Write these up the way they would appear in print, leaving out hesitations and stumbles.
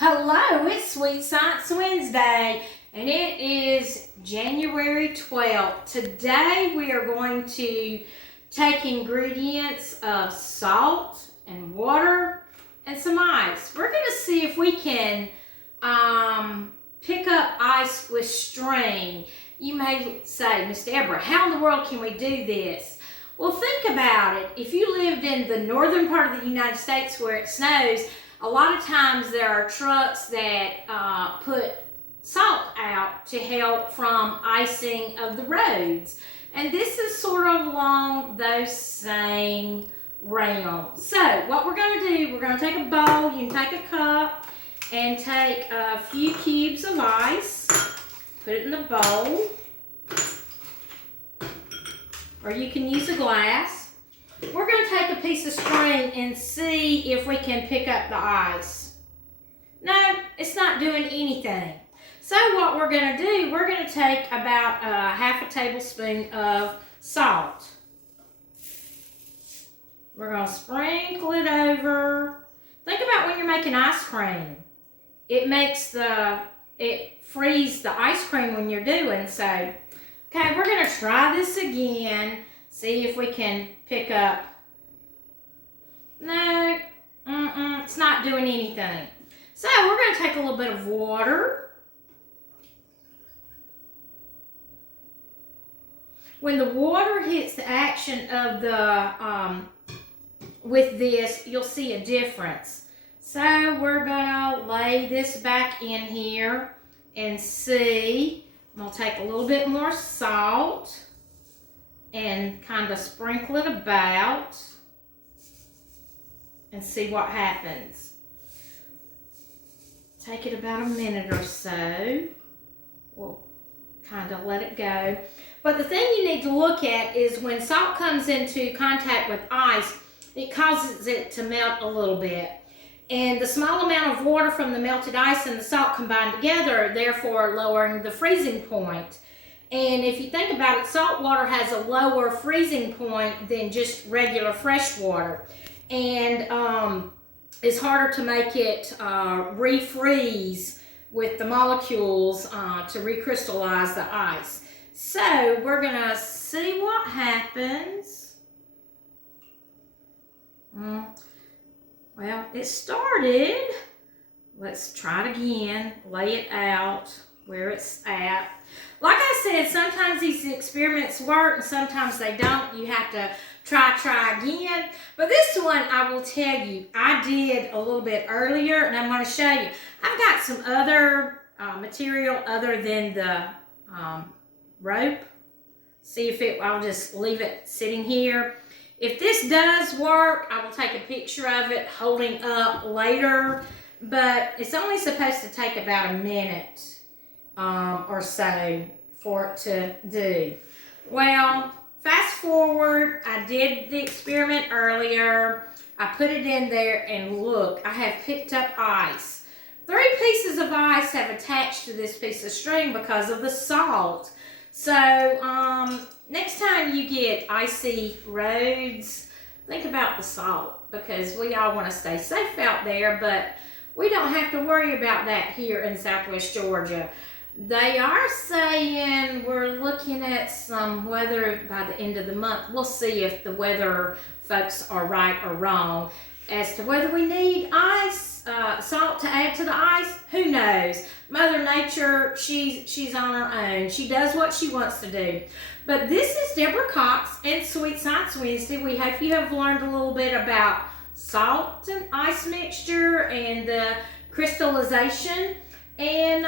Hello, it's Sweet Science Wednesday, and it is January 12th. Today we are going to take ingredients of salt and water and some ice. We're going to see if we can pick up ice with string. You may say, Miss Deborah, how in the world can we do this? Well, think about it. If you lived in the northern part of the United States where it snows, a lot of times there are trucks that put salt out to help from icing of the roads. And this is sort of along those same realms. So what we're going to do, we're going to take a bowl, you can take a cup, and take a few cubes of ice, put it in the bowl, or you can use a glass. We're going to take a piece of string and see if we can pick up the ice. No, it's not doing anything. So what we're going to do, we're going to take about half a tablespoon of salt. We're going to sprinkle it over. Think about when you're making ice cream. It frees the ice cream when you're doing so. Okay, we're going to try this again. See if we can pick up. No, it's not doing anything. So we're going to take a little bit of water. When the water hits the action of the, with this, you'll see a difference. So we're going to lay this back in here and see. I'm going to take a little bit more salt and kind of sprinkle it about and see what happens. Take it about a minute or so. We'll kind of let it go. But the thing you need to look at is when salt comes into contact with ice, it causes it to melt a little bit. And the small amount of water from the melted ice and the salt combined together, therefore lowering the freezing point. And if you think about it, salt water has a lower freezing point than just regular fresh water. And it's harder to make it refreeze with the molecules to recrystallize the ice. So we're going to see what happens. Well, it started. Let's try it again. Lay it out where it's at. Like I said, sometimes these experiments work and sometimes they don't. You have to try again. But this one, I will tell you, I did a little bit earlier, and I'm going to show you. I've got some other material other than the rope. See if I'll just leave it sitting here. If this does work, I will take a picture of it holding up later. But it's only supposed to take about a minute or so for it to do. Well, fast forward, I did the experiment earlier. I put it in there and look, I have picked up ice. 3 pieces of ice have attached to this piece of string because of the salt. So next time you get icy roads, think about the salt, because we all want to stay safe out there, but we don't have to worry about that here in Southwest Georgia. They are saying we're looking at some weather by the end of the month. We'll see if the weather folks are right or wrong. As to whether we need ice, salt to add to the ice, who knows? Mother Nature, she's on her own. She does what she wants to do. But this is Debra Cox and Sweet Science Wednesday. We hope you have learned a little bit about salt and ice mixture and the crystallization. And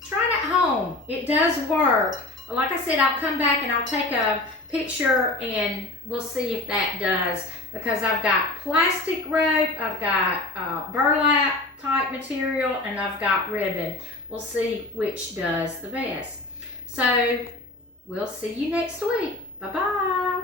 try it at home. It does work. Like I said, I'll come back and I'll take a picture and we'll see if that does. Because I've got plastic rope, I've got burlap type material, and I've got ribbon. We'll see which does the best. So we'll see you next week. Bye-bye.